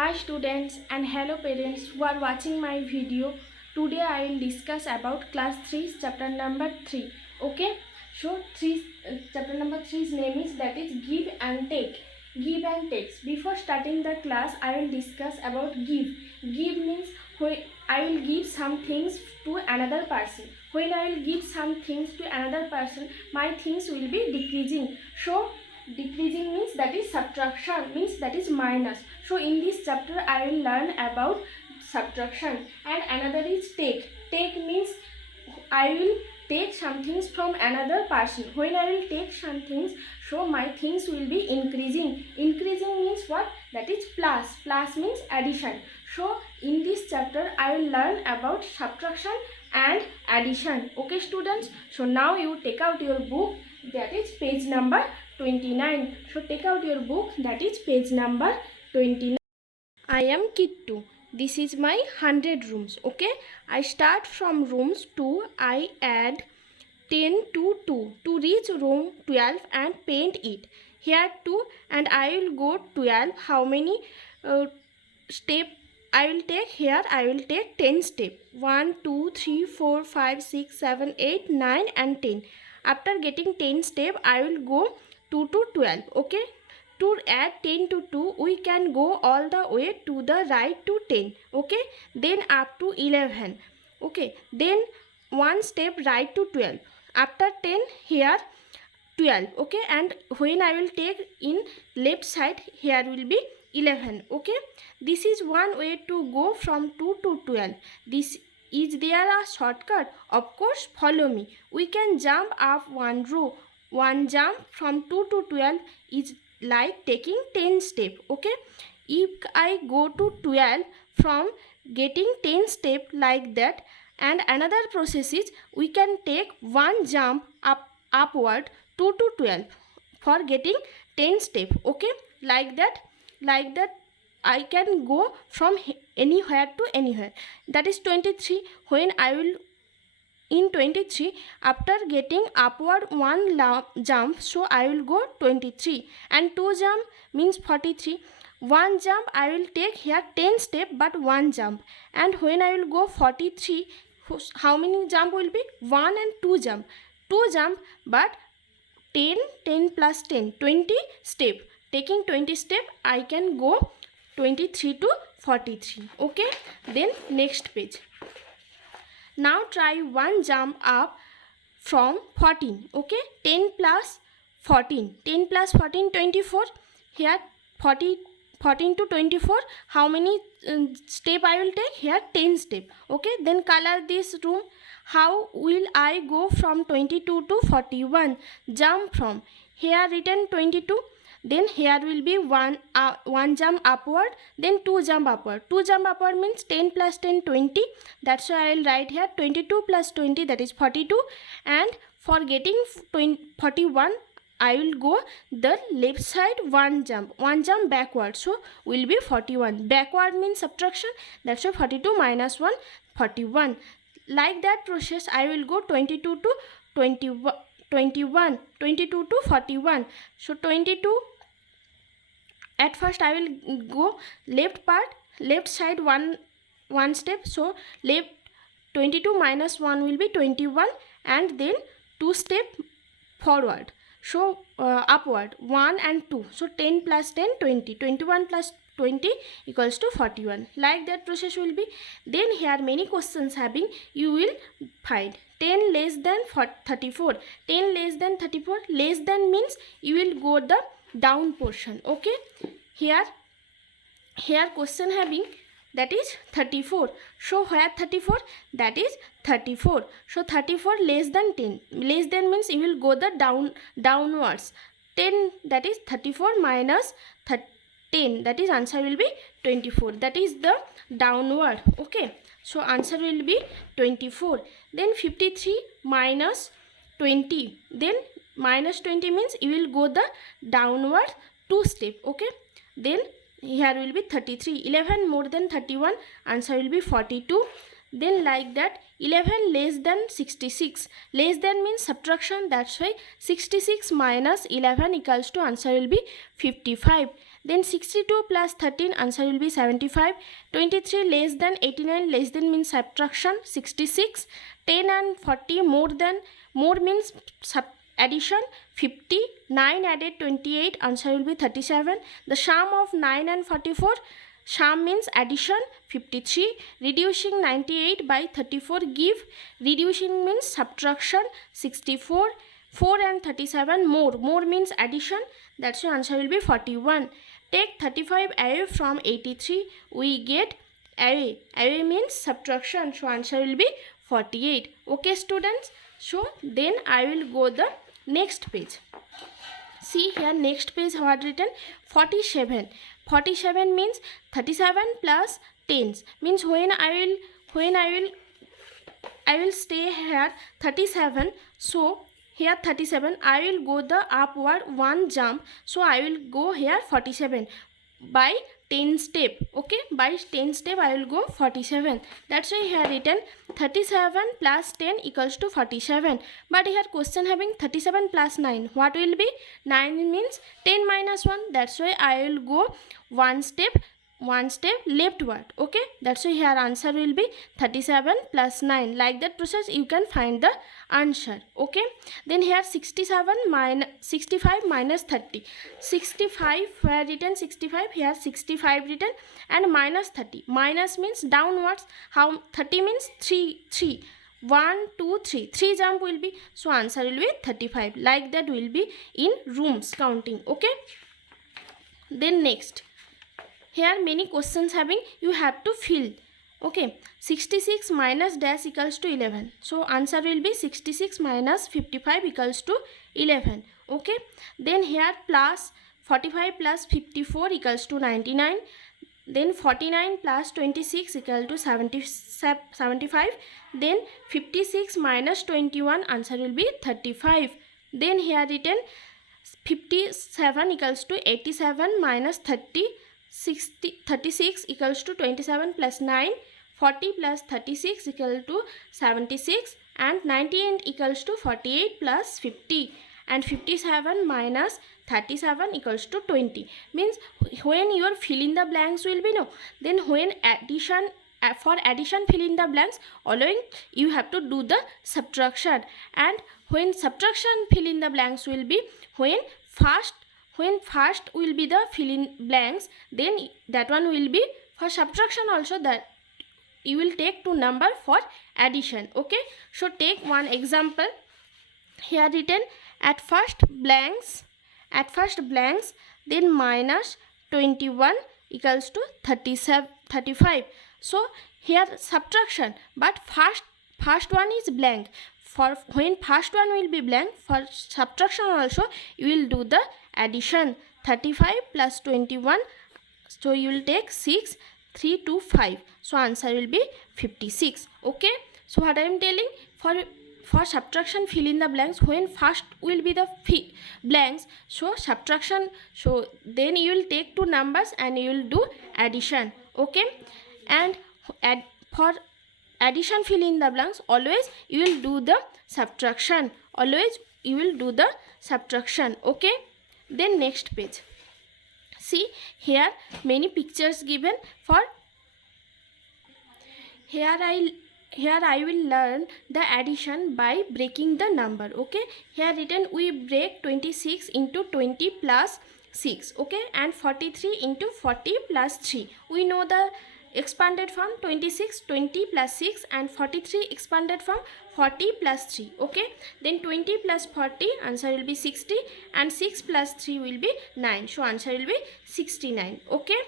Hi students and hello parents who are watching my video. Today I will discuss about class 3 chapter number 3. Okay, so chapter number 3's name is that is give and take. Give and takes. Before starting the class I will discuss about give. Give means when I will give some things to another person. When I will give some things to another person, my things will be decreasing. So decreasing means that is subtraction, means that is minus. So in this chapter I will learn about subtraction. And another is take. Take means I will take some things from another person. When I will take some things, so my things will be increasing. Increasing means what? That is plus. Plus means addition. So in this chapter I will learn about subtraction and addition. Okay students, so now you take out your book, that is page number 29. So take out your book, that is page number 29. I am Kittu. This is my 100 rooms. Okay, I start from rooms 2. I add 10 to 2 to reach room 12 and paint it. Here 2 and I will go 12. How many step I will take? Here I will take 10 step. 1, 2, 3, 4, 5, 6, 7, 8, 9 and 10. After getting 10 step I will go 2 to 12. Okay, to add 10 to 2 we can go all the way to the right to 10. Okay, then up to 11. Okay, then one step right to 12. After 10 here 12. Okay, and when I will take in left side, here will be 11. Okay, this is one way to go from 2 to 12. This is there a shortcut? Of course, follow me. We can jump up one row. One jump from 2 to 12 is like taking 10 step. Okay, if I go to 12 from getting 10 step like that, and another process is we can take one jump upward 2 to 12 for getting 10 step. Okay, like that I can go from anywhere to anywhere. That is 23. When I will in 23, after getting upward one jump, so I will go 23, and 2 jump means 43. One jump I will take here 10 step but one jump, and when I will go 43, how many jump will be? 1 and 2 jump. 2 jump but 10 plus 10 20 step. Taking 20 step I can go 23 to 43. Okay, then next page. Now try one jump up from 14. Okay, 10 plus 14. 10 plus 14 24. Here 14 to 24. How many step I will take? Here 10 step. Okay, then color this room. How will I go from 22 to 41? Jump from. Here written 22. Then here will be one jump upward, then 2 jump upward. 2 jump upward means 10 plus 10 20. That's why I will write here 22 plus 20, that is 42. And for getting 41 I will go the left side one jump backward, so will be 41. Backward means subtraction, that's why 42 minus 1 41. Like that process I will go 22 to 21, 22 to 41. So 22, at first I will go left side one step, so left 22 minus 1 will be 21, and then 2 step forward, so upward 1 and 2, so 10 plus 10 20, 21 plus 20 equals to 41. Like that process will be. Then here many questions having, you will find 10 less than 34. 10 less than 34, less than means you will go the down portion. Okay, here question having, that is 34. So where 34? That is 34. So 34 less than 10. Less than means you will go the downwards. 10, that is 34 minus 10, that is answer will be 24. That is the downward. Okay, so answer will be 24. Then 53 minus 20. Then minus 20 means you will go the downward 2 step. Okay, then here will be 33. 11 more than 31, answer will be 42. Then like that 11 less than 66. Less than means subtraction, that's why 66 minus 11 equals to answer will be 55. Then 62 plus 13, answer will be 75. 23 less than 89, less than means subtraction, 66. 10 and 40 more means addition, 50. 9 added 28, answer will be 37. The sum of 9 and 44, sum means addition, 53. Reducing 98 by 34 give, reducing means subtraction, 64. 4 and 37 more means addition, that's your answer will be 41. Take 35 away from 83, we get away means subtraction, so answer will be 48. Okay students, so then I will go the next page. See here, next page what written, 47. 47 means 37 plus 10s, means when I will stay here 37, so here 37 I will go the upward one jump, so I will go here 47 by 10 step. Okay, by 10 step I will go 47. That's why here written 37 plus 10 equals to 47. But here question having 37 plus 9, what will be? 9 means 10 minus 1. That's why I will go one step leftward. Okay, that's why here answer will be 37 plus 9. Like that process you can find the answer. Okay, then here 65 minus 30. 65 where written 65, here 65 written, and minus 30. Minus means downwards. How 30 means 3 1 2 3 jump will be, so answer will be 35. Like that will be in rooms counting. Okay, then next, here many questions having, you have to fill. Okay, 66 minus dash equals to 11, so answer will be 66 minus 55 equals to 11. Okay, then here plus 45 plus 54 equals to 99. Then 49 plus 26 equal to 75. Then 56 minus 21, answer will be 35. Then here written 57 equals to 87 minus 30. 36 equals to 27 plus 9. 40 plus 36 equal to 76, and 98 equals to 48 plus 50, and 57 minus 37 equals to 20. Means when you are filling the blanks will be no, then when addition, for addition fill in the blanks, following you have to do the subtraction, and when subtraction fill in the blanks will be when first will be the fill in blanks, then that one will be for subtraction also, that you will take two number for addition. Okay, so take one example. Here written at first blanks, then minus 21 equals to 35. So here subtraction, but first one is blank. For when first one will be blank, for subtraction also you will do the addition. 35 plus 21, so you will take 6, 3 to 5, so answer will be 56. Okay, so what I am telling, for subtraction fill in the blanks, when first will be the blanks, so subtraction, so then you will take two numbers and you will do addition. Okay, and for addition fill in the blanks, always you will do the subtraction, Okay, then next page. See here many pictures given. For here I will learn the addition by breaking the number. Okay, here written we break 26 into 20 plus 6. Okay, and 43 into 40 plus 3. We know the expanded form 26, 20 plus 6, and 43 expanded form 40 plus 3. Okay, then 20 plus 40, answer will be 60, and 6 plus 3 will be 9, so answer will be 69. Okay,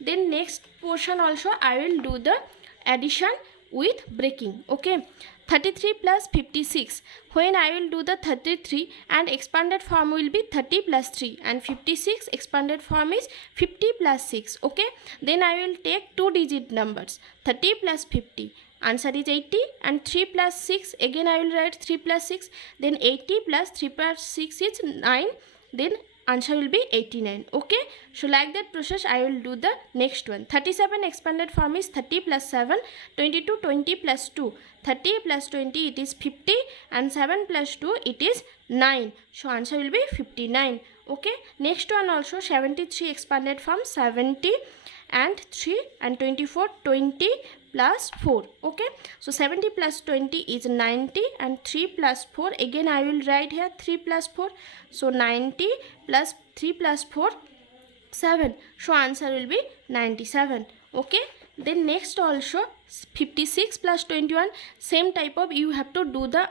then next portion also I will do the addition with breaking. Okay, 33 plus 56, when I will do the 33 and expanded form will be 30 plus 3, and 56 expanded form is 50 plus 6. Okay, then I will take two digit numbers, 30 plus 50, answer is 80, and 3 plus 6, again I will write 3 plus 6, then 80 plus 3 plus 6 is 9, then answer will be 89. Okay, so like that process I will do the next one. 37 expanded form is 30 plus 7, 22 20 plus 2, 30 plus 20 it is 50, and 7 plus 2 it is 9, so answer will be 59. Okay, next one also 73 expanded from 70 and 3 and 24, 20 plus 4. Okay, so 70 plus 20 is 90 and 3 plus 4, again I will write here 3 plus 4, so 90 plus 3 plus 4, 7, so answer will be 97. Okay, then next also 56 plus 21, same type of you have to do the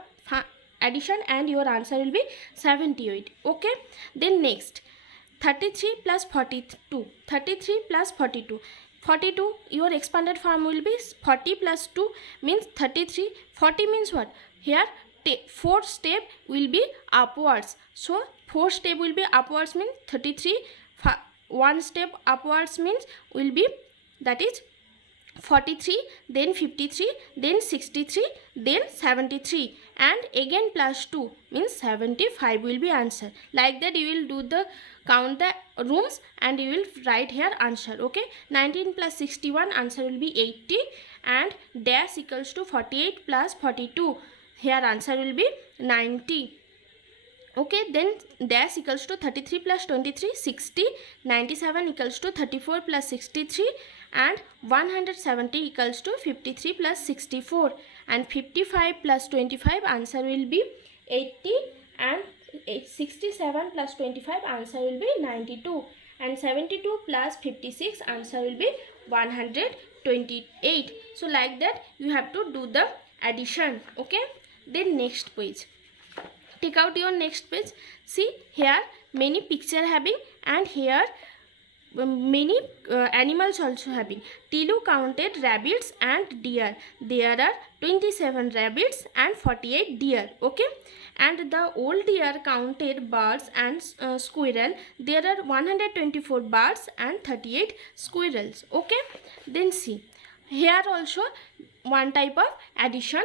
addition and your answer will be 78. Okay, then next 33 plus 42, 33 plus 42, 42 your expanded form will be 40 plus 2 means 33, 40 means what, here 4 step will be upwards, so 4 step will be upwards means 33, 1 step upwards means will be, that is 43, then 53, then 63, then 73, and again plus 2 means 75 will be answer. Like that you will do the count the rooms and you will write here answer. Okay, 19 plus 61, answer will be 80, and dash equals to 48 plus 42, here answer will be 90. Okay, then dash equals to 33 plus 23, 60, 97 equals to 34 plus 63, and 170 equals to 53 plus 64, and 55 plus 25, answer will be 80, and 67 plus 25, answer will be 92, and 72 plus 56, answer will be 128. So like that you have to do the addition. Okay, then next page, take out your next page. See here many picture having, and here many animals also having. Tilu counted rabbits and deer. There are 27 rabbits and 48 deer. Okay, and the old deer counted birds and squirrel. There are 124 birds and 38 squirrels. Okay, then see here also one type of addition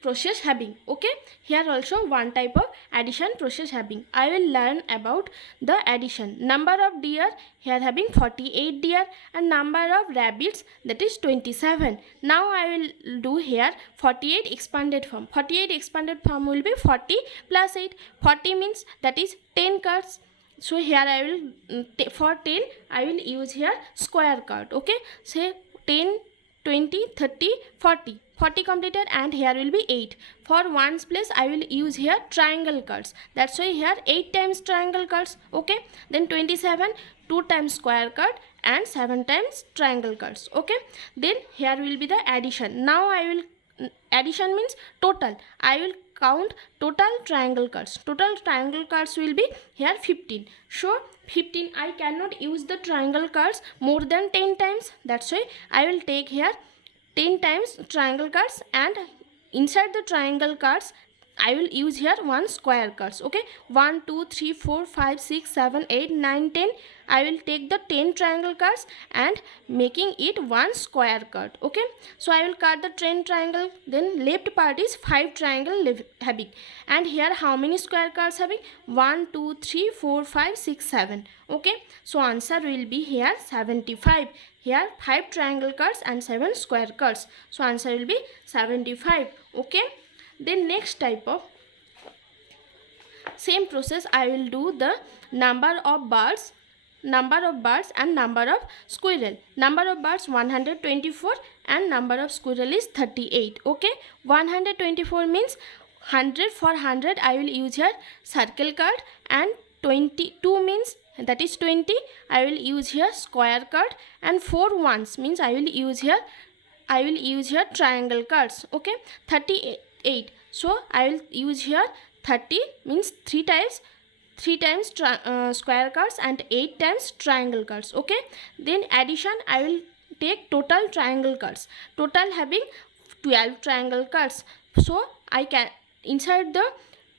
process having. Okay, here also one type of addition process having. I will learn about the addition. Number of deer, here having 48 deer, and number of rabbits, that is 27. Now I will do here 48 expanded form. 48 expanded form will be 40 plus 8. 40 means that is 10 cards. So here I will for 10 I will use here square card. Okay, say 10, 20, 30, 40. 40 completed, and here will be 8. For ones place I will use here triangle cards. That's why here 8 times triangle cards. Okay, then 27, 2 times square card, and 7 times triangle cards. Okay, then here will be the addition. Now I will addition means total. I will count total triangle cards. Total triangle cards will be here 15. So 15, I cannot use the triangle cards more than 10 times. That's why I will take here 10 times triangle cards, and inside the triangle cards I will use here one square cards. Okay, 1, 2, 3, 4, 5, 6, 7, 8, 9, 10. I will take the 10 triangle cards and making it one square card. Okay, so I will cut the 10 triangle, then left part is 5 triangle having, and here how many square cards having? 1, 2, 3, 4, 5, 6, 7. Okay, so answer will be here 75. Here 5 triangle cards and 7 square cards, so answer will be 75. Okay, then next type of same process I will do the number of birds and number of squirrel. Number of birds 124 and number of squirrel is 38. Okay, 124 means 100. For 100 I will use here circle card, and 22 means that is 20, I will use here square card, and 4 ones means I will use here triangle cards. Okay, 38, so I will use here 30 means 3 times square cards and 8 times triangle cards. Okay, then addition I will take total triangle cards. Total having 12 triangle cards, so I can inside the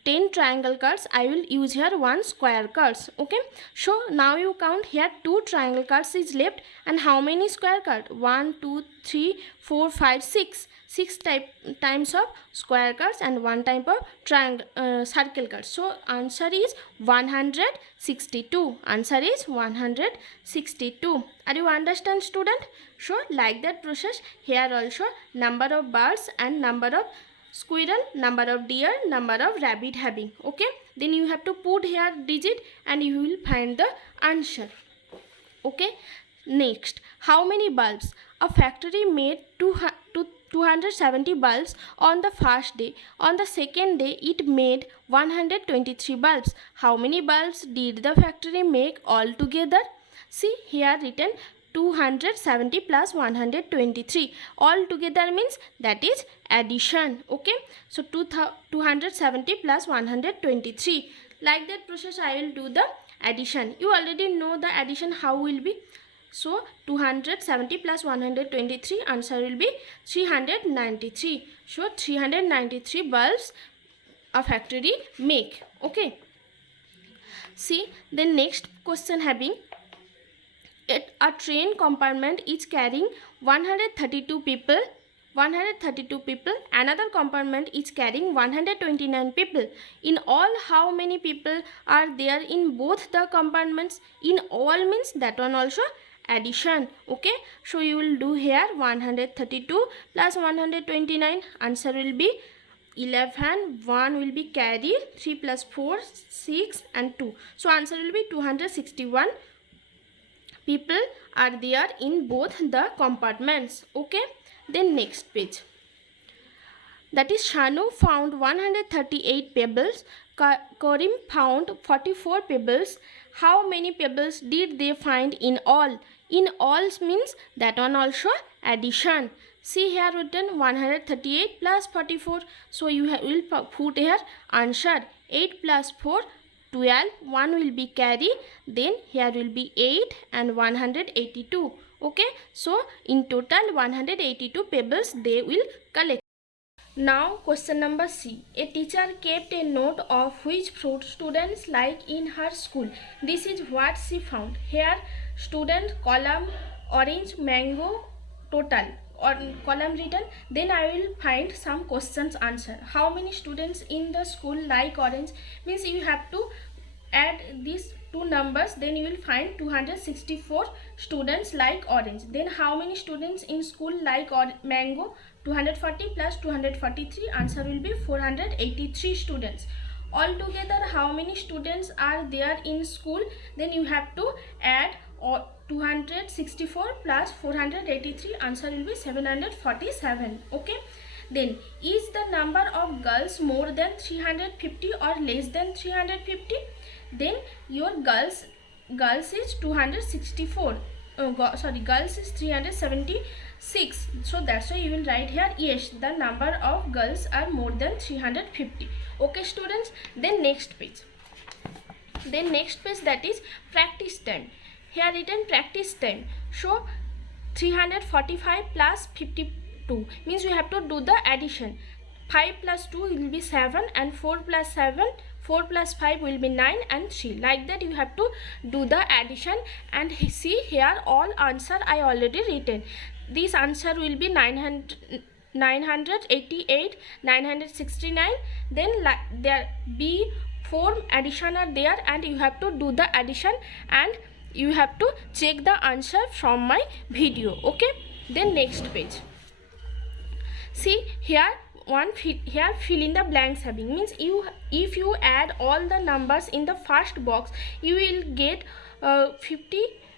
10 triangle cards I will use here one square cards. Okay, so now you count here 2 triangle cards is left, and how many square card? 1, 2, 3, 4, 5, 6. 6 times of square cards and 1 type of triangle circle cards. So answer is 162. Answer is 162. Are you understand, student? So like that process here also number of birds and number of squirrel, number of deer, number of rabbit having. Okay, then you have to put here digit and you will find the answer. Okay, next, how many bulbs? A factory made 270 bulbs on the first day. On the second day it made 123 bulbs. How many bulbs did the factory make altogether? See here written 270 plus 123 all together means that is addition. Okay, so 270 plus 123, like that process I will do the addition. You already know the addition how will be. So 270 plus 123, answer will be 393. So 393 bulbs a factory make. Okay, see the next question having, a train compartment is carrying 132 people. Another compartment is carrying 129 people. In all, how many people are there in both the compartments? In all means that one also addition. Okay, so you will do here 132 plus 129, answer will be 11. 1 will be carry, 3 plus 4 6 and 2, so answer will be 261 people are there in both the compartments. Okay, then next page, that is Shanu found 138 pebbles, Karim found 44 pebbles. How many pebbles did they find in all? In all means that one also addition. See here written 138 plus 44, so you will put here answer 8 plus 4 12, 1 will be carry, then here will be 8 and 182. Okay, so in total 182 pebbles they will collect. Now question number C. A teacher kept a note of which fruit students like in her school. This is what she found. Here student column orange, mango, total or column written. Then I will find some questions answer. How many students in the school like orange means you have to add these two numbers, then you will find 264 students like orange. Then how many students in school like mango? 240 plus 243, answer will be 483 students. Altogether how many students are there in school? Then you have to add 264 plus 483, answer will be 747. Okay, then is the number of girls more than 350 or less than 350? Then your girls is 264. Girls is 376. So that's why you will write here yes, the number of girls are more than 350. Okay students, then next page. That is practice time. Here written practice time. So 345 plus 52 means you have to do the addition. 5 plus 2 will be 7 and 4 plus 5 will be 9 and 3. Like that you have to do the addition, and see here all answer I already written. This answer will be 988, 969. Then there be 4 addition are there, and you have to do the addition and you have to check the answer from my video. Okay, then next page. See here fill in the blanks having means if you add all the numbers in the first box you will get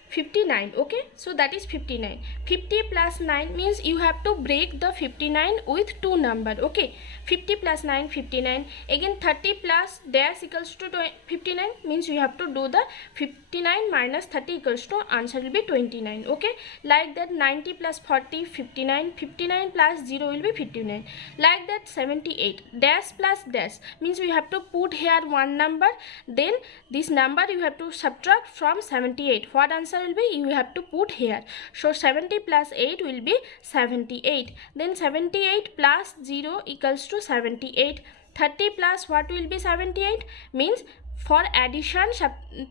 59. Okay, so that is 59. 50 plus 9 means you have to break the 59 with 2 number. Okay, 50 plus 9 59. Again 30 plus dash equals to 59 means you have to do the 59 minus 30 equals to answer will be 29. Okay, like that 90 plus 40 59. 59 plus 0 will be 59. Like that 78 dash plus dash means you have to put here one number, then this number you have to subtract from 78. What answer will be you have to put here. So 70 plus 8 will be 78. Then 78 plus 0 equals to 78. 30 plus what will be 78 means for addition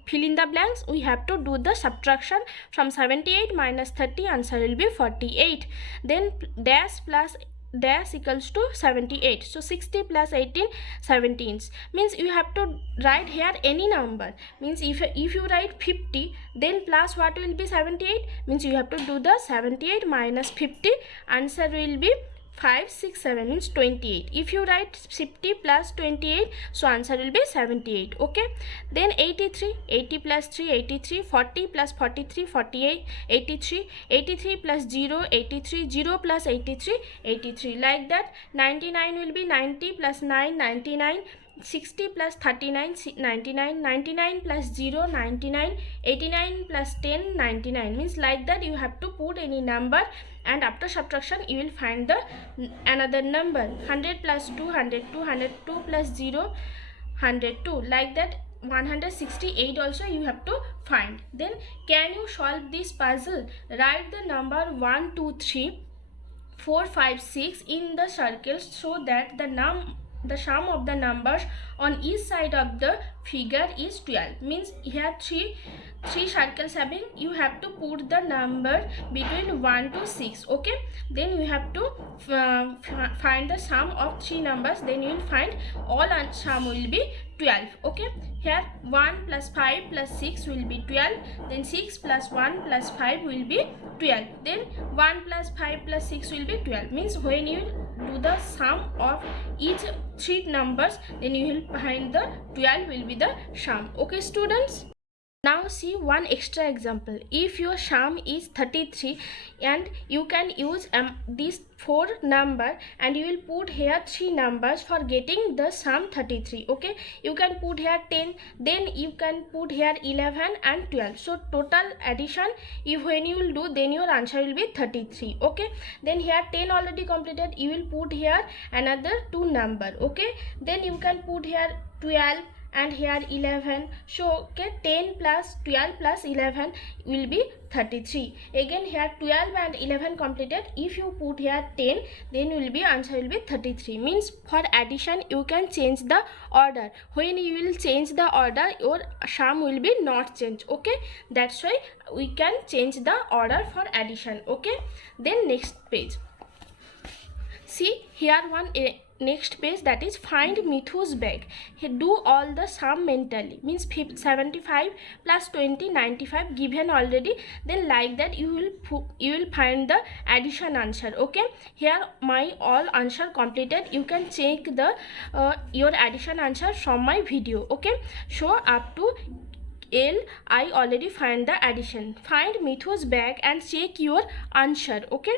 fill in the blanks we have to do the subtraction from 78 minus 30, answer will be 48. Then dash plus dash equals to 78. So 60 plus 18 17 means you have to write here any number. Means if you write 50 then plus what will be 78 means you have to do the 78 minus 50, answer will be 5, 6, 7 means 28. If you write 50 plus 28, so answer will be 78. Okay. Then 83, 80 plus 3, 83, 40 plus 43, 48, 83, 83 plus 0, 83, 0 plus 83, 83. Like that. 99 will be 90 plus 9, 99. 60 plus 39, 99, 99 plus 0, 99, 89 plus 10, 99. Means like that you have to put any number, and after subtraction you will find the another number. 100 plus 2, 102, 102 plus 0, 102. Like that 168 also you have to find. Then can you solve this puzzle? Write the number 1, 2, 3, 4, 5, 6 in the circles so that the sum of the numbers on each side of the figure is 12. Means here three circles having, you have to put the number between 1 to 6. Okay, then you have to find the sum of 3 numbers, then you will find all sum will be 12. Okay, here 1 plus 5 plus 6 will be 12, then 6 plus 1 plus 5 will be 12, then 1 plus 5 plus 6 will be 12. Means when you do the sum of each 3 numbers, then you will find the 12 will be the sum. Okay students, now see one extra example. If your sum is 33 and you can use these 4 number and you will put here 3 numbers for getting the sum 33. Okay, you can put here 10, then you can put here 11 and 12. So total addition, if when you will do, then your answer will be 33. Okay, then here 10 already completed, you will put here another 2 number. Okay, then you can put here 12 and here 11. So okay, 10 plus 12 plus 11 will be 33. Again here 12 and 11 completed, if you put here 10, then will be answer will be 33. Means for addition you can change the order. When you will change the order, your sum will be not change. Okay, that's why we can change the order for addition. Okay, then next page. See here one next page, that is find Mithu's bag. Do all the sum mentally. Means 75 plus 20, 95 given already. Then like that you will find the addition answer. Okay, here my all answer completed. You can check the your addition answer from my video. Okay, so up to L I already find the addition. Find Mithu's bag and check your answer. Okay,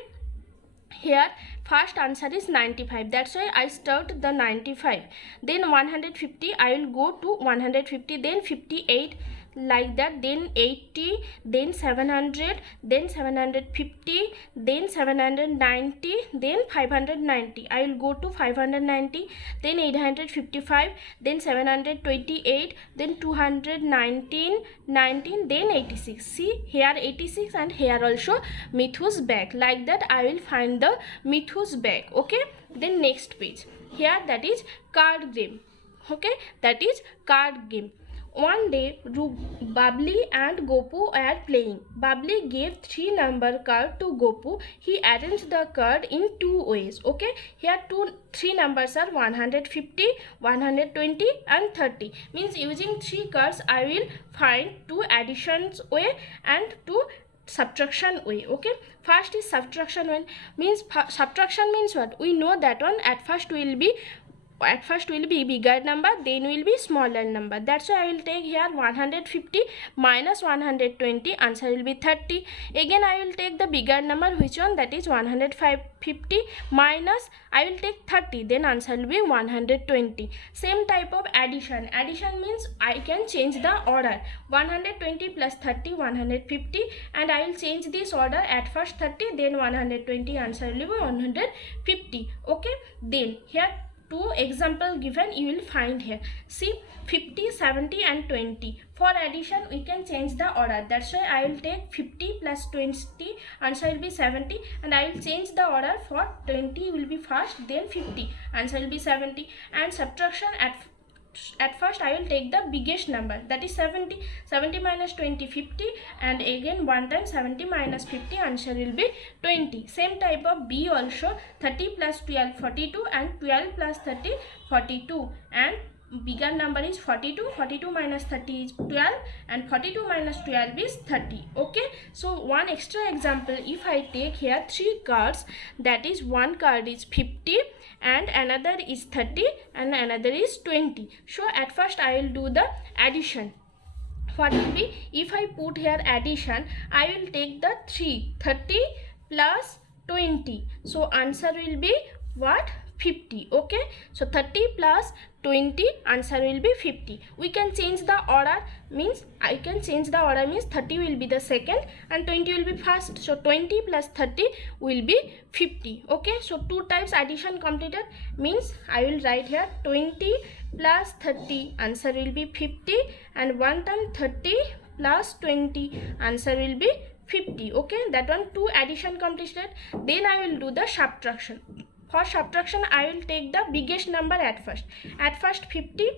here first answer is 95, that's why I start the 95. Then 150, I will go to 150, then 58, like that, then 80, then 700, then 750, then 790, then 590. I will go to 590, then 855, then 728, then 219, 19, then 86. See here 86 and here also Mithu's bag. Like that I will find the Mithu's bag. Okay, then next page. Here that is card game. Okay, that is card game. One day, Babli and Gopu are playing. Babli gave 3 number card to Gopu. He arranged the card in 2 ways. Okay, here 3 numbers are 150, 120 and 30. Means using 3 cards, I will find 2 additions way and 2 subtraction way. Okay, first is subtraction one. Means subtraction means what? We know that one at first will be bigger number, then will be smaller number. That's why I will take here 150 minus 120, answer will be 30. Again I will take the bigger number, which one? That is 150 minus I will take 30, then answer will be 120. Same type of addition. Addition means I can change the order. 120 plus 30, 150, and I will change this order. At first 30, then 120, answer will be 150. Okay, then here 2 example given, you will find here. See 50, 70 and 20. For addition we can change the order. That's why I will take 50 plus 20, answer will be 70, and I will change the order. For 20 will be first, then 50, answer will be 70. And subtraction, at first I will take the biggest number, that is 70. 70 minus 20, 50, and again one time 70 minus 50, answer will be 20. Same type of B also. 30 plus 12, 42, and 12 plus 30, 42, and bigger number is 42. 42 minus 30 is 12, and 42 minus 12 is 30. Okay, so one extra example, if I take here 3 cards, that is one card is 50 and another is 30 and another is 20. So at first I will do the addition. What will be, if I put here addition, I will take the 30 plus 20. So answer will be what? 50. Okay, so 30 plus 20, answer will be 50. We can change the order, means I can change the order, means 30 will be the second and 20 will be first. So 20 plus 30 will be 50. Okay, so 2 times addition completed, means I will write here 20 plus 30, answer will be 50, and one time 30 plus 20, answer will be 50. Okay, that one 2 addition completed. Then I will do the subtraction. For subtraction, I will take the biggest number at first. At first 50,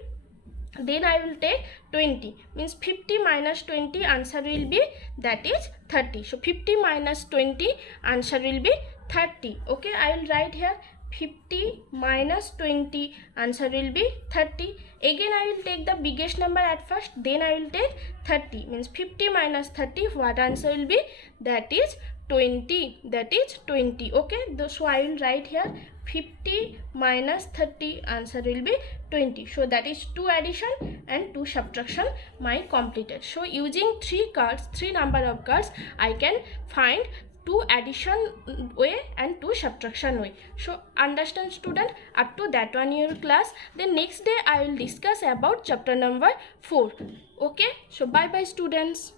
then I will take 20, means 50 minus 20, answer will be, that is 30. So 50 minus 20, answer will be 30. Okay, I will write here 50 minus 20, answer will be 30. Again I will take the biggest number at first, then I will take 30, means 50 minus 30, what answer will be, that is 20, that is 20. Okay, so I will write here 50 minus 30, answer will be 20. So that is 2 addition and 2 subtraction my completed. So using 3 cards, 3 number of cards, I can find 2 addition way and 2 subtraction way. So understand student, up to that one your class. Then next day I will discuss about chapter number 4. Okay, so bye bye students.